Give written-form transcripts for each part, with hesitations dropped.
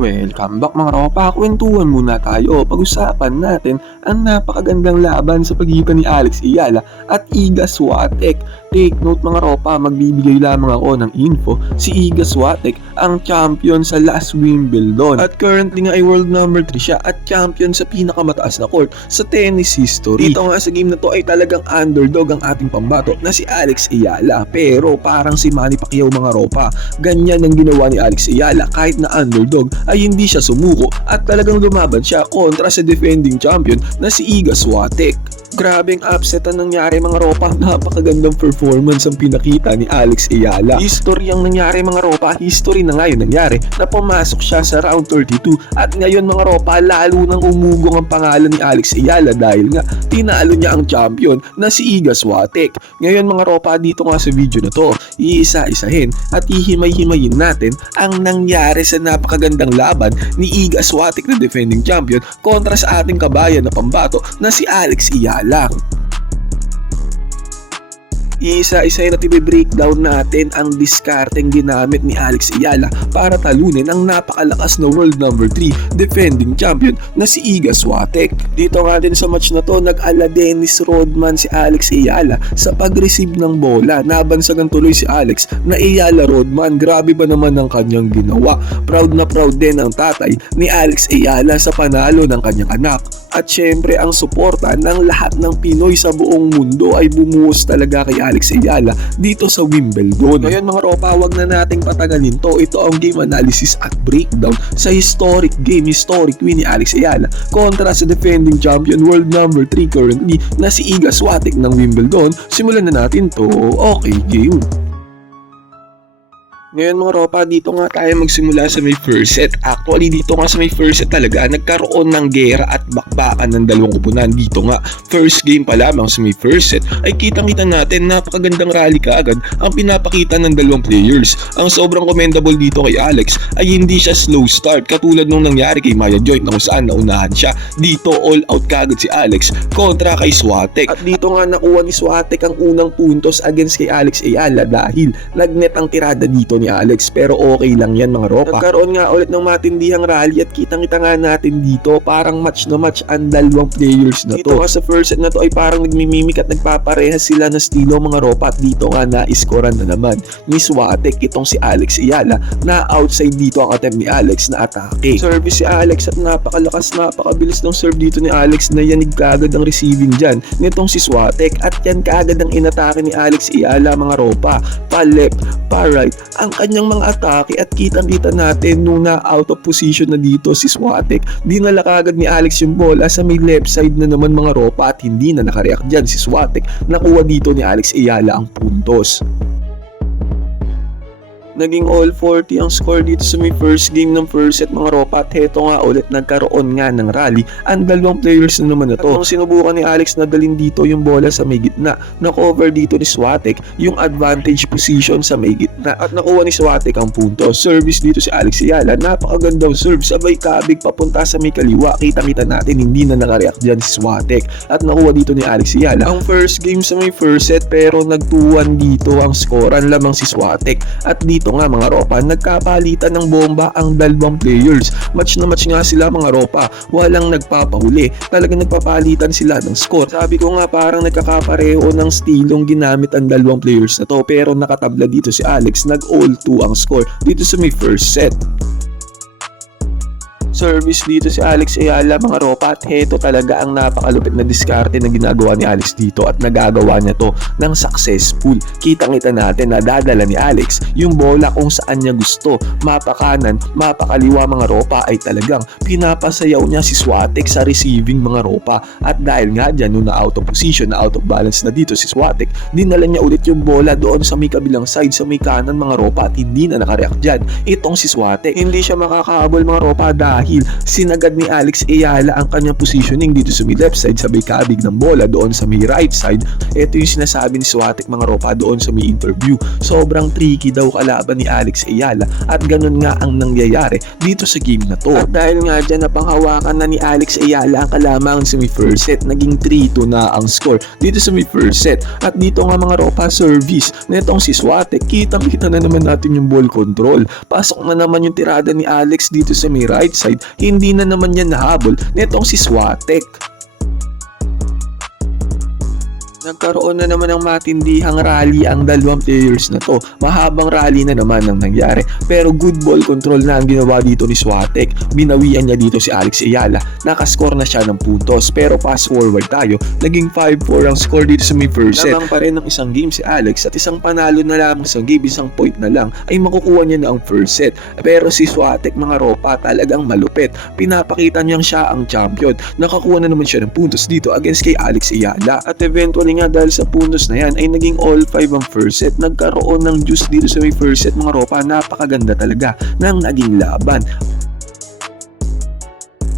Welcome back mga tropa, kwentuhan muna tayo. Pag-usapan natin ang napakagandang laban sa pagitan ni Alex Ayala at Iga Swiatek. Take note mga tropa, magbibigay lamang ako ng info. Si Iga Swiatek ang champion sa last Wimbledon at currently nga ay world number 3 siya at champion sa pinakamataas na court sa tennis history. Dito nga sa game na to ay talagang underdog ang ating pambato na si Alex Ayala, pero parang si Manny Pacquiao mga tropa. Ganyan ang ginawa ni Alex Ayala, kahit na underdog ay hindi siya sumuko at talagang lumaban siya kontra sa defending champion na si Iga Swiatek. Grabeng upset ang nangyari mga ropa, napakagandang performance ang pinakita ni Alex Ayala. History ang nangyari mga ropa, history na ngayon nangyari na pumasok siya sa round 32 at ngayon mga ropa lalo nang umugong ang pangalan ni Alex Ayala dahil nga tinalo niya ang champion na si Iga Swiatek. Ngayon mga ropa, dito nga sa video na to, iisa-isahin at ihimay-himayin natin ang nangyari sa napakagandang laban ni Iga Swiatek na defending champion kontra sa ating kabayan na pambato na si Alex Ayala. Isa-isahin at i-breakdown natin ang diskarteng ginamit ni Alex Ayala para talunin ang napakalakas na world number 3 defending champion na si Iga Swiatek. Dito nga din sa match na to, nag-ala Dennis Rodman si Alex Ayala sa pag-receive ng bola. Nabansagan tuloy si Alex na Ayala Rodman, grabe ba naman ang kanyang ginawa. Proud na proud din ang tatay ni Alex Ayala sa panalo ng kanyang anak. At syempre ang suporta ng lahat ng Pinoy sa buong mundo ay bumuhos talaga kay Alex Ayala dito sa Wimbledon. Ngayon mga ropa, wag na nating patagalin to. Ito ang game analysis at breakdown sa historic game, historic win ni Alex Ayala kontra sa defending champion world number 3 currently na si Iga Swiatek ng Wimbledon. Simulan na natin to. Okay, game. Ngayon mga ropa, dito nga tayo magsimula sa may first set. Actually dito nga sa may first set talaga nagkaroon ng gera at bakbakan ng dalawang kupunan. Dito nga first game pa lamang sa may first set ay kitang-kita natin napakagandang rally kaagad ang pinapakita ng dalawang players. Ang sobrang commendable dito kay Alex ay hindi siya slow start katulad nung nangyari kay Maya Joint na kung saan naunahan siya. Dito all out kaagad si Alex kontra kay Swiatek. At dito nga nakuha ni Swiatek ang unang puntos against kay Alex Ayala dahil nagnet ang tirada dito ni Alex, pero okay lang yan mga ropa. Nagkaroon nga ulit ng matindihang rally at kitang-kita nga natin dito parang match na match ang dalawang players na to. Dito nga sa first set na to ay parang nagmimimik at nagpaparehas sila na estilo mga ropa at dito nga na-scorean na naman ni Swiatek itong si Alex Ayala na outside dito ang attempt ni Alex na atake. Service si Alex at napakalakas, napakabilis ng serve dito ni Alex na yanig kaagad ang receiving dyan nitong si Swiatek at yan kaagad ang inatake ni Alex Ayala mga ropa. Pa left, pa right ang kanyang mga atake at kitang-kita natin nung na out of position na dito si Swiatek. Dinala kagad ni Alex yung bola sa may left side na naman mga ropa at hindi na nakareact dyan si Swiatek. Nakuha dito ni Alex Ayala ang puntos. Naging all 40 ang score dito sa may first game ng first set mga ropa at heto nga ulit nagkaroon nga ng rally ang dalawang players na naman na to. At nung sinubukan ni Alex na dalhin dito yung bola sa may gitna, na-cover dito ni Swiatek yung advantage position sa may gitna at nakuha ni Swiatek ang punto. Service dito si Alex Ayala, napakagandang serve, sabay kabig papunta sa may kaliwa. Kita-kita natin hindi na nakareact dyan si Swiatek at nakuha dito ni Alex Ayala ang first game sa may first set, pero nagtuwan dito ang scorean lamang si Swiatek. At dito nga mga ropa, nagkapalitan ng bomba ang dalawang players. Match na match nga sila mga ropa, walang nagpapahuli, talagang nagpapalitan sila ng score. Sabi ko nga parang nagkakapareho ng stilong ginamit ang dalawang players na to, pero nakatabla dito si Alex, nag all 2 ang score dito sa may first set. Service dito si Alex Ayala mga ropa at heto talaga ang napakalupit na diskarte na ginagawa ni Alex dito at nagagawa niya to ng successful. Kitang-kita natin na dadala ni Alex yung bola kung saan niya gusto, mapakanan, mapakaliwa mga ropa ay talagang pinapasayaw niya si Swiatek sa receiving mga ropa. At dahil nga dyan nung na out of position, na out of balance na dito si Swiatek, dinala niya ulit yung bola doon sa may kabilang side, sa may kanan mga ropa at hindi na nakareact dyan itong si Swiatek. Hindi siya makakahabol mga ropa dahil dahil sinagad ni Alex Ayala ang kanyang positioning dito sa may left side, sabay kabig ng bola doon sa may right side. Ito yung sinasabi ni Swatek mga ropa doon sa may interview. Sobrang tricky daw kalaban ni Alex Ayala at ganun nga ang nangyayari dito sa game na to. At dahil nga dyan napanghawakan na ni Alex Ayala ang kalamangan sa may first set, naging 3-2 na ang score dito sa may first set. At dito nga mga ropa, service netong si Swatek, kitang-kita na naman natin yung ball control. Pasok na naman yung tirada ni Alex dito sa may right side, hindi na naman yan nahabol netong si Swatek. Nagkaroon na naman ng matindihang rally ang dalawang players na to. Mahabang rally na naman ang nangyari, pero good ball control na ang ginawa dito ni Swatek. Binawian niya dito si Alex Ayala, nakascore na siya ng puntos. Pero fast forward tayo, naging 5-4 ang score dito sa may first set. Lamang pa rin ng isang game si Alex at isang panalo na lamang sa game, isang point na lang ay makukuha niya na ang first set. Pero si Swatek mga ropa talagang malupit, pinapakita niyang siya ang champion. Nakakuha na naman siya ng puntos dito against kay Alex Ayala, at eventually nga dahil sa puntos na yan ay naging all 5 ang first set. Nagkaroon ng juice dito sa may first set mga ropa, napakaganda talaga ng naging laban.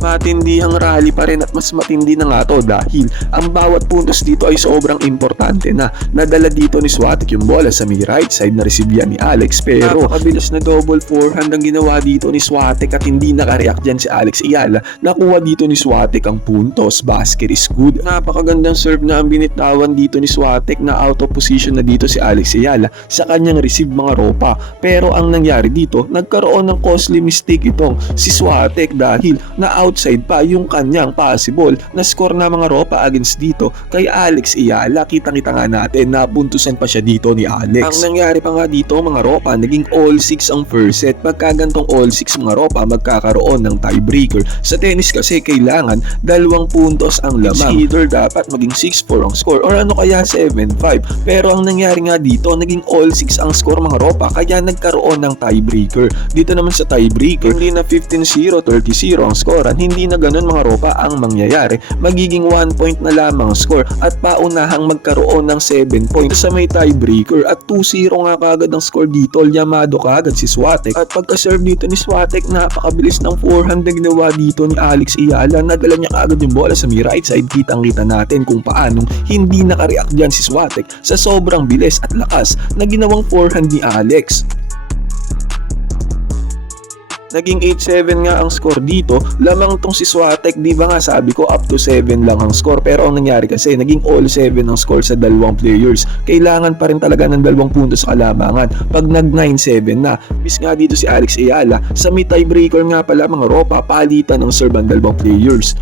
Matindihang rally pa rin at mas matindi na nga to dahil ang bawat puntos dito ay sobrang importante na. Nadala dito ni Swatek yung bola sa may right side na receive yan ni Alex, pero napakabilis na double forehand ang ginawa dito ni Swatek at hindi nakareact dyan si Alex Ayala. Nakuha dito ni Swatek ang puntos, basket is good. Napakagandang serve na ang binitawan dito ni Swatek na out of position na dito si Alex Ayala sa kanyang receive mga ropa. Pero ang nangyari dito, nagkaroon ng costly mistake itong si Swatek dahil na outside pa yung kanyang possible na score na mga ropa against dito kay Alex Ayala. Kitang-kita nga natin na buntusan pa siya dito ni Alex. Ang nangyari pa nga dito mga ropa, naging all 6 ang first set. Pagka gantong all 6 mga ropa, magkakaroon ng tiebreaker. Sa tennis kasi kailangan 2 puntos ang lamang. It's either dapat maging 6-4 ang score or ano kaya 7-5. Pero ang nangyari nga dito, naging all 6 ang score mga ropa, kaya nagkaroon ng tiebreaker. Dito naman sa tiebreaker, hindi na 15-0, 30-0 ang score. Hindi na ganun mga ropa ang mangyayari. Magiging 1 point na lamang score at paunahang magkaroon ng 7 points sa may tiebreaker, at 2-0 nga kagad ang score dito. Yamado kagad si Swatek, at pagka-serve dito ni Swatek, napakabilis ng forehand na ginawa dito ni Alex Ayala. Nadala niya kagad yung bola sa may right side. Kitang-kita natin kung paanong hindi nakareact dyan si Swatek sa sobrang bilis at lakas na ginawang forehand ni Alex. Naging 8-7 nga ang score dito. Lamang tong si Swatek, di ba nga sabi ko up to 7 lang ang score, pero ang nangyari kasi naging all 7 ang score sa dalawang players. Kailangan pa rin talaga ng 2 puntos sa kalamangan pag nag 9-7 na. Miss nga dito si Alex Ayala sa may tiebreaker nga pala mga ropa, palitan ng serve ang dalawang players.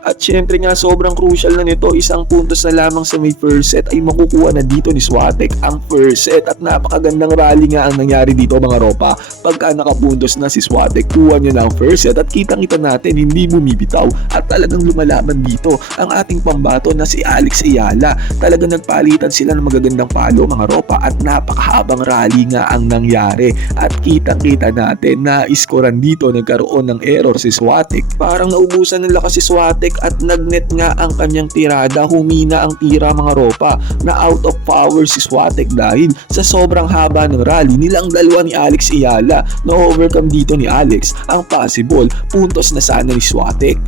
At syempre nga sobrang crucial na nito, 1 puntos na lamang sa may first set ay makukuha na dito ni Swatek ang first set, at napakagandang rally nga ang nangyari dito mga ropa. Pagka nakapuntos na si Swatek, kuha niya na ang first set at kitang-kita natin hindi bumibitaw at talagang lumalaban dito ang ating pambato na si Alex Ayala. Talagang nagpalitan sila ng magagandang palo mga ropa at napakahabang rally nga ang nangyari, at kitang-kita natin na iskoran dito, nagkaroon ng error si Swatek. Parang naubusan ng lakas si Swatek at nagnet nga ang kanyang tirada. Humina ang tira mga ropa, na out of power si Swatek dahil sa sobrang haba ng rally nilang dalawa ni Alex Ayala. Na overcome dito ni Alex ang possible puntos na sana ni Swatek.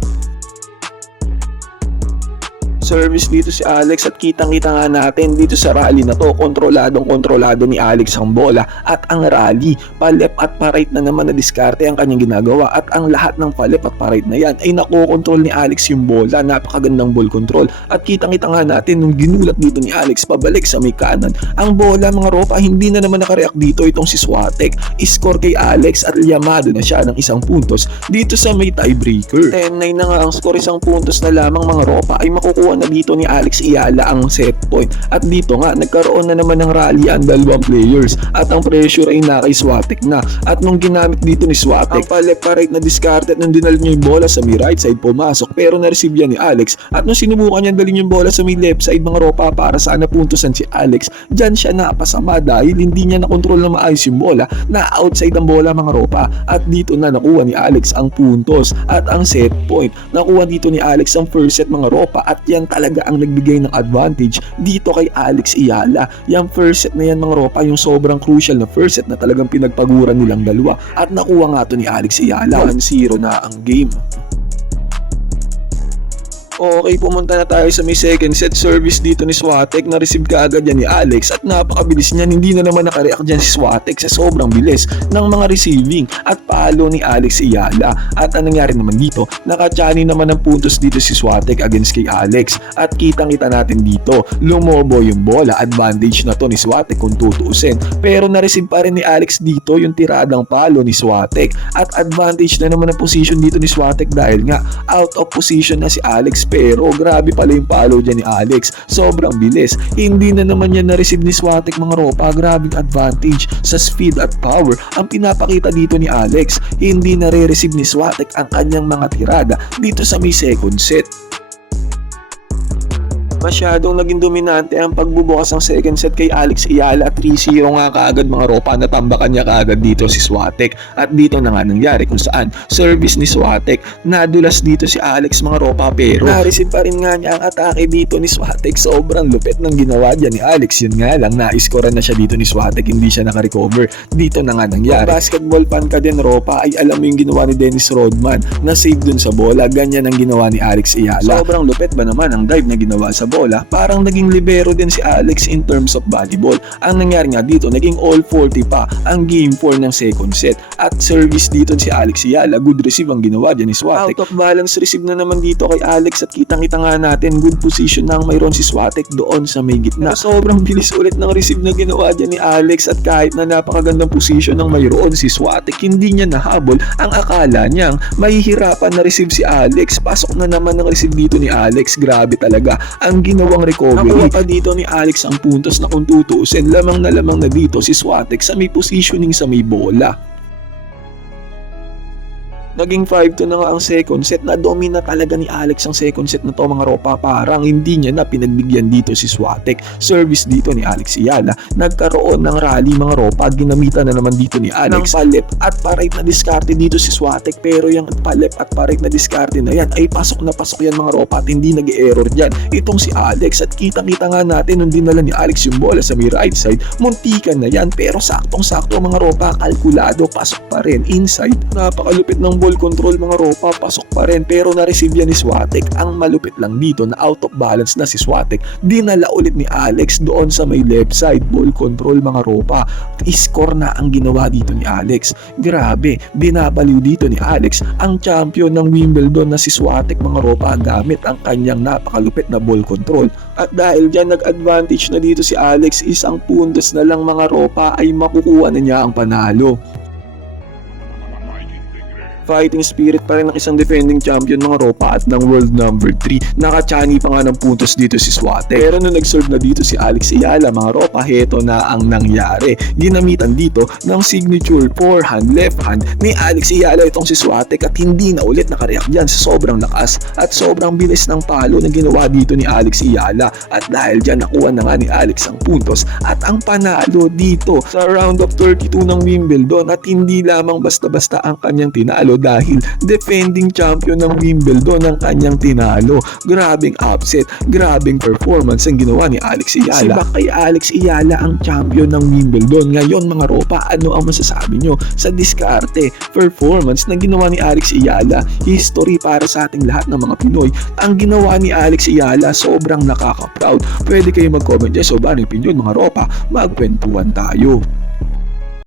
Service dito si Alex, at kitang-kita nga natin dito sa rally na to, kontrolado ni Alex ang bola at ang rally. Pa-left at pa-right na naman na diskarte ang kanyang ginagawa, at ang lahat ng pa-left at pa-right na yan ay nakokontrol ni Alex yung bola. Napakagandang ball control, at kitang-kita nga natin nung ginulat dito ni Alex pabalik sa may kanan ang bola mga ropa, hindi na naman nakareact dito itong si Swatek. Score kay Alex at yamado na siya ng 1 puntos dito sa may tiebreaker. 10-9 na nga ang score, 1 puntos na lamang mga ropa ay makukuha na dito ni Alex Ayala ang set point, at dito nga nagkaroon na naman ng rally ang dalawang players at ang pressure ay na kay Swatek na. At nung ginamit dito ni Swatek ang pa-left pa-right na discarded, nung dinala niya yung bola sa may right side, pumasok pero na-receive yan ni Alex, at nung sinubukan niya dalhin yung bola sa may left side mga ropa para sana puntusan si Alex, dyan siya napasama dahil hindi niya nakontrol na maayos yung bola, na outside ang bola mga ropa, at dito na nakuha ni Alex ang puntos at ang set point. Nakuha dito ni Alex ang first set mga ropa, at yan talaga ang nagbigay ng advantage dito kay Alex Ayala. Yung first set na yan mga ropa, yung sobrang crucial na first set na talagang pinagpaguran nilang dalawa at nakuha nga to ni Alex Ayala. 1-0 na ang game. Okay, pumunta na tayo sa may second set. Service dito ni Swatek, na-receive ka agad yan ni Alex at napakabilis niyan. Hindi na naman nakareact dyan si Swatek sa sobrang bilis ng mga receiving at palo ni Alex Ayala. At anong nangyari naman dito, nakachani naman ng puntos dito si Swatek against kay Alex. At kitang-kita natin dito, lumobo yung bola. Advantage na to ni Swatek kung tutuusin. Pero na-receive pa rin ni Alex dito yung tiradang palo ni Swatek. At advantage na naman ang position dito ni Swatek dahil nga out of position na si Alex. Pero grabe pala yung follow dyan ni Alex. Sobrang bilis. Hindi na naman yan na-receive ni Swatek mga ropa. Grabing advantage sa speed at power ang pinapakita dito ni Alex. Hindi na-receive ni Swatek ang kanyang mga tirada dito sa may second set. Masyadong naging dominante ang pagbubukas ng second set kay Alex Ayala. 3-0 nga kaagad mga ropa, natambakan niya kaagad dito si Swatek. At dito na nga nangyari kung saan service ni Swatek, nadulas dito si Alex mga ropa, pero na-receive pa rin nga niya ang atake dito ni Swatek. Sobrang lupit ng ginawa dyan ni Alex. Yun nga lang, na-scorean na siya dito ni Swatek, hindi siya nakarecover. Dito na nga nangyari. Kung basketball fan ka din ropa, ay alam mo yung ginawa ni Dennis Rodman na save dun sa bola. Ganyan ang ginawa ni Alex Ayala. Sobrang lupit ba naman ang dive na ginawa sa bola? Parang naging libero din si Alex in terms of volleyball. Ang nangyari nga dito, naging all 40 pa ang game 4 ng second set. At service dito si Alex Ayala, good receive ang ginawa dyan ni Swatek. Out of balance receive na naman dito kay Alex at kitang-kita nga natin good position na ang mayroon si Swatek doon sa may gitna. Pero sobrang bilis ulit ng receive na ginawa dyan ni Alex at kahit na napakagandang position ng mayroon si Swatek, hindi niya nahabol. Ang akala niyang mahihirapan na receive si Alex. Pasok na naman ng receive dito ni Alex. Grabe talaga ang ginawang recovery. Nakuha pa dito ni Alex ang puntos na kung tutuusin, lamang na dito si Swatek sa may positioning sa may bola. Naging 5-2 na nga ang second set. Na-domina talaga ni Alex ang second set na to mga ropa. Parang hindi niya na pinagbigyan dito si Swatek. Service dito ni Alex Ayala. Nagkaroon ng rally mga ropa. Ginamitan na naman dito ni Alex ng palip at pa-right na diskarte dito si Swatek. Pero yung palip at pa-right na diskarte na yan ay pasok na pasok yan mga ropa at hindi nag-error dyan itong si Alex. At kitang-kita nga natin nung dinala ni Alex yung bola sa may right side, muntikan na yan. Pero saktong-sakto mga ropa, kalkulado, pasok pa rin inside. Napakalupit ng ball control mga ropa, pasok pa rin pero na-receive yan ni Swatek. Ang malupit lang dito na out of balance na si Swatek, dinala ulit ni Alex doon sa may left side. Ball control mga ropa, score na ang ginawa dito ni Alex. Grabe, binabaliw dito ni Alex ang champion ng Wimbledon na si Swatek mga ropa gamit ang kanyang napakalupit na ball control. At dahil dyan nag-advantage na dito si Alex, isang puntos na lang mga ropa ay makukuha na niya ang panalo. Fighting spirit pa rin ng isang defending champion mga ropa at ng world number 3. Nakachani pa nga ng puntos dito si Swatek. Pero nung nag-serve na dito si Alex Ayala mga ropa, heto na ang nangyari. Ginamitan dito ng signature forehand left hand ni Alex Ayala itong si Swatek at hindi na ulit nakareact dyan sa sobrang lakas at sobrang bilis ng palo na ginawa dito ni Alex Ayala. At dahil dyan nakuha na nga ni Alex ang puntos at ang panalo dito sa round of 32 ng Wimbledon. At hindi lamang basta-basta ang kanyang tinalo dahil defending champion ng Wimbledon ang kanyang tinalo. Grabing upset, grabing performance ang ginawa ni Alex Ayala. Si Bakay Alex Ayala ang champion ng Wimbledon. Ngayon mga ropa, ano ang masasabi nyo sa diskarte, performance na ginawa ni Alex Ayala? History para sa ating lahat ng mga Pinoy. Ang ginawa ni Alex Ayala sobrang nakaka-proud. Pwede kayo mag-comment dyan. So, ba yung opinion mga ropa? Magkwentuhan tayo.